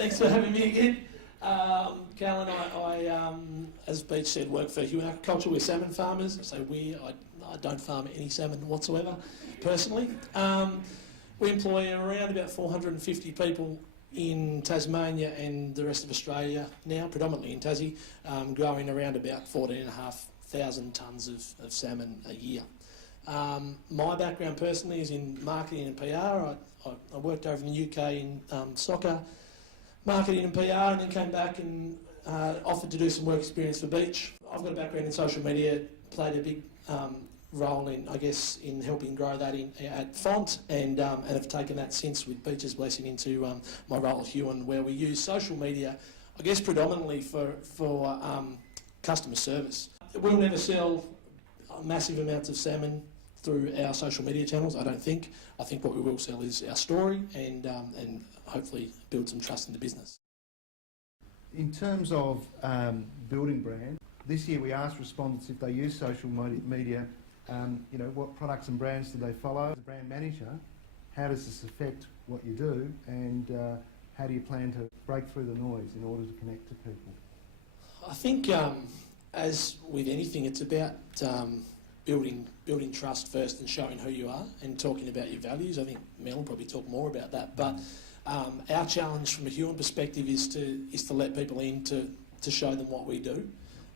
Thanks for having me again. Callan, I as Beach said, work for Huon Aquaculture. We're salmon farmers. So I don't farm any salmon whatsoever, personally. We employ around about 450 people in Tasmania and the rest of Australia now, predominantly in Tassie, growing around about 14,500 tonnes of salmon a year. My background personally is in marketing and PR. I worked over in the UK in soccer, marketing and PR, and then came back and offered to do some work experience for Beach. I've got a background in social media, played a big role in, I guess, in helping grow that at Font, and have taken that since with Beach's blessing into my role at Huon, where we use social media, I guess, predominantly for customer service. We'll never sell massive amounts of salmon through our social media channels, I don't think. I think what we will sell is our story and hopefully build some trust in the business. In terms of building brand, this year we asked respondents if they use social media, what products and brands do they follow? As a brand manager, how does this affect what you do, and how do you plan to break through the noise in order to connect to people? I think, as with anything, it's about building trust first and showing who you are and talking about your values. I think Mel will probably talk more about that, but our challenge from a Huon perspective is to let people in to show them what we do,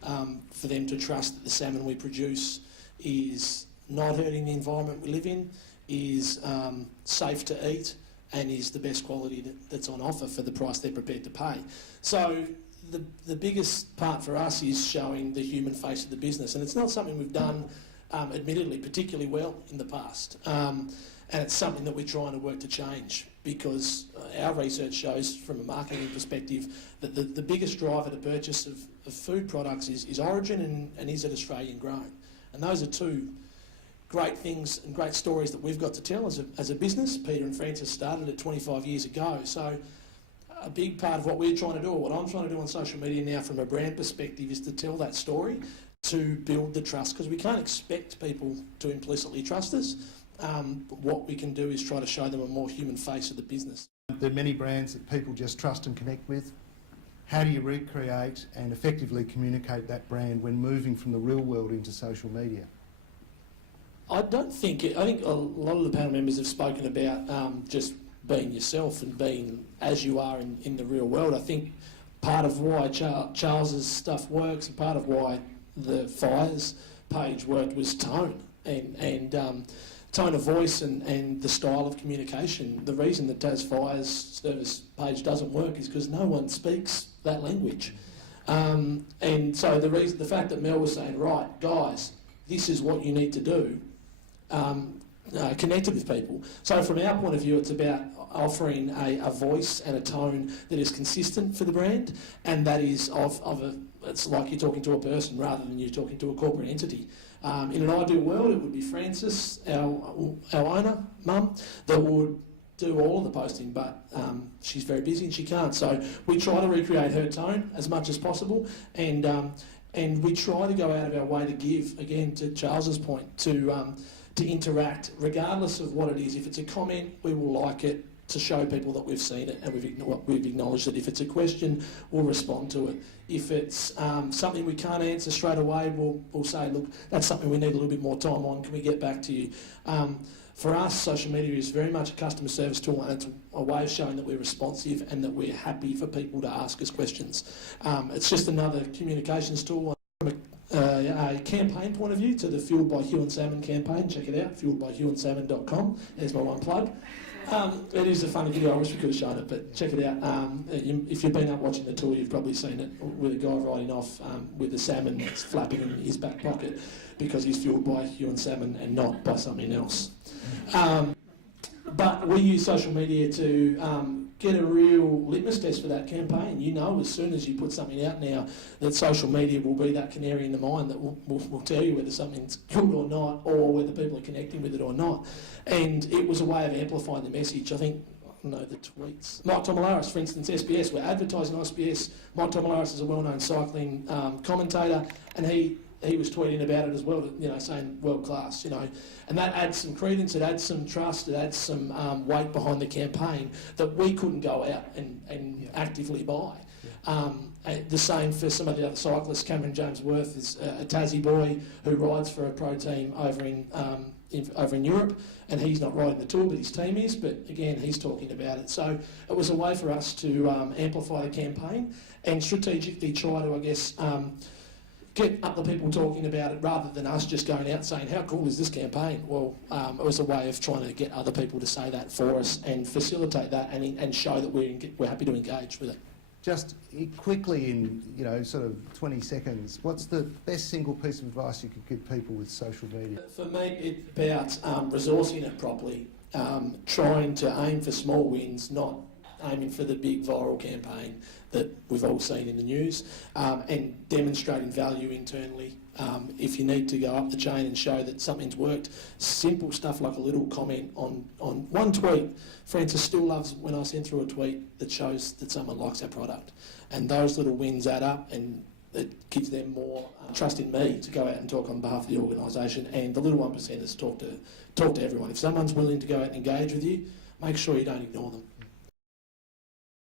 for them to trust that the salmon we produce is not hurting the environment we live in, is safe to eat, and is the best quality that's on offer for the price they're prepared to pay. So the biggest part for us is showing the human face of the business, and it's not something we've done, admittedly, particularly well in the past. And it's something that we're trying to work to change, because our research shows, from a marketing perspective, that the biggest driver to purchase of food products is origin and is it Australian grown. And those are two great things and great stories that we've got to tell as a business. Peter and Francis started it 25 years ago. So a big part of what we're trying to do, or what I'm trying to do on social media now from a brand perspective, is to tell that story, to build the trust, because we can't expect people to implicitly trust us. What we can do is try to show them a more human face of the business. There are many brands that people just trust and connect with. How do you recreate and effectively communicate that brand when moving from the real world into social media? I think a lot of the panel members have spoken about just being yourself and being as you are in the real world. I think part of why Charles's stuff works, and part of why the Fires page worked, was tone and tone of voice and the style of communication. The reason the Tas Fires service page doesn't work is because no one speaks that language. And so the fact that Mel was saying, right, guys, this is what you need to do, connected with people. So from our point of view, it's about offering a voice and a tone that is consistent for the brand, and that is it's like you're talking to a person rather than you're talking to a corporate entity. In an ideal world, it would be Francis, our owner, Mum, that would do all of the posting, but she's very busy and she can't. So we try to recreate her tone as much as possible, and we try to go out of our way to give, again, to Charles's point, to interact, regardless of what it is. If it's a comment, we will like it, to show people that we've seen it and we've acknowledged it. If it's a question, we'll respond to it. If it's something we can't answer straight away, we'll say, look, that's something we need a little bit more time on, can we get back to you? For us, social media is very much a customer service tool, and it's a way of showing that we're responsive and that we're happy for people to ask us questions. It's just another communications tool. From a campaign point of view, to the Fueled by Huon Salmon campaign, check it out, fueledbyhuonsalmon.com. There's my one plug. It is a funny video. I wish we could have shown it, but check it out. If you've been up watching the tour, you've probably seen it with a guy riding off with the salmon that's flapping in his back pocket, because he's fueled by Huon salmon and not by something else. But we use social media to get a real litmus test for that campaign. You know, as soon as you put something out now, that social media will be that canary in the mine that will tell you whether something's good or not, or whether people are connecting with it or not. And it was a way of amplifying the message. I think, the tweets. Mike Tomalaris, for instance, SBS, we're advertising on SBS. Mike Tomalaris is a well-known cycling commentator, and he he was tweeting about it as well, you know, saying world class, you know, and that adds some credence, it adds some trust, it adds some weight behind the campaign that we couldn't go out and actively buy. The same for some of the other cyclists. Cameron James Worth is a Tassie boy who rides for a pro team over in Europe, and he's not riding the Tour, but his team is. But again, he's talking about it. So it was a way for us to amplify the campaign and strategically try to, I guess, get other people talking about it rather than us just going out saying, how cool is this campaign? Well, it was a way of trying to get other people to say that for us and facilitate that and show that we're happy to engage with it. Just quickly in, you know, sort of 20 seconds, what's the best single piece of advice you could give people with social media? For me, it's about resourcing it properly, trying to aim for small wins, not aiming for the big viral campaign that we've all seen in the news, and demonstrating value internally. If you need to go up the chain and show that something's worked, simple stuff like a little comment on one tweet. Francis still loves when I send through a tweet that shows that someone likes our product. And those little wins add up, and it gives them more trust in me to go out and talk on behalf of the organisation. And the little 1%ers talk to everyone. If someone's willing to go out and engage with you, make sure you don't ignore them.